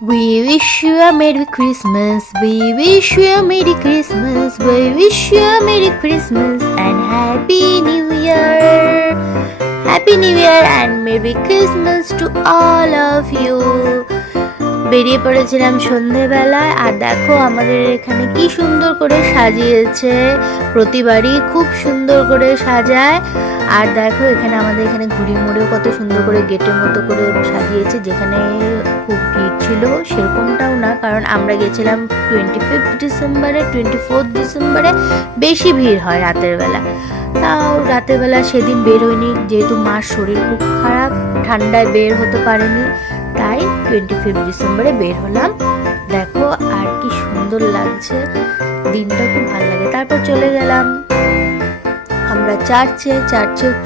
We wish you a Merry Christmas. We wish you a Merry Christmas. We wish you a Merry Christmas and Happy New Year. Happy New Year and Merry Christmas to all of you. বেরিয়ে পড়েছিলাম সন্ধেবেলায়, আর দেখো আমাদের এখানে কি সুন্দর করে সাজিয়েছে। প্রতিবারই খুব সুন্দর করে সাজায়। আর দেখো এখানে আমাদের এখানে ঘুড়ি মোড়েও কত সুন্দর করে গেটের মতো করে সাজিয়েছে। যেখানে খুব ভিড় ছিল সেরকমটাও না, কারণ আমরা গেছিলাম 25 ডিসেম্বরে। 24 ডিসেম্বরে বেশি ভিড় হয় রাতের বেলা। তাও রাতের বেলা সেদিন বের হয়নি, যেহেতু মার শরীর খুব খারাপ, ঠান্ডায় বের হতে পারেনি, তাই 25 ডিসেম্বরে বের হলাম। দেখো আর কি সুন্দর লাগছে, দিনটা খুব ভালো লাগে। তারপর চলে গেলাম আমরা চার্চে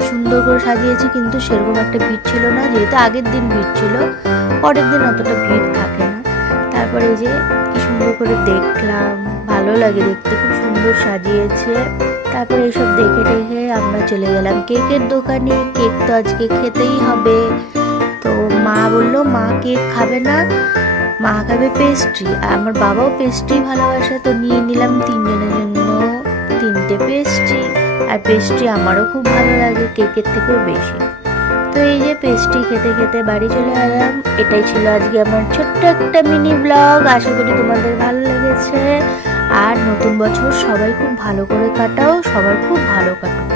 সুন্দর করে সাজিয়েছি, কিন্তু সেরকম একটা ভিড় ছিল না, যেহেতু আগের দিন ভিড় ছিল, পরের দিন অতটা ভিড় থাকে না। তারপরে এই যে কি সুন্দর করে দেখলাম, ভালো লাগে দেখতে, খুব সুন্দর সাজিয়েছে। তারপরে এইসব দেখে দেখে আমরা চলে গেলাম কেকের দোকানে। কেক তো আজকে খেতেই হবে, তো মা বললো মা কেক খাবে না, মা খাবে পেস্ট্রি। আর আমার বাবাও পেস্ট্রি ভালোবাসে, তো নিয়ে নিলাম 3 জনের জন্য 3টে পেস্ট্রি। আর পেস্ট্রি আমারও খুব ভালো লাগে কেকের থেকেও বেশি। তো এই যে পেস্ট্রি খেতে খেতে বাড়ি চলে এলাম। এটাই ছিল আজকে আমার ছোট্ট একটা মিনি ব্লগ। আশা করি তোমাদের ভালো লেগেছে। আর নতুন বছর সবাই খুব ভালো করে কাটাও, সবার খুব ভালো কাটাও।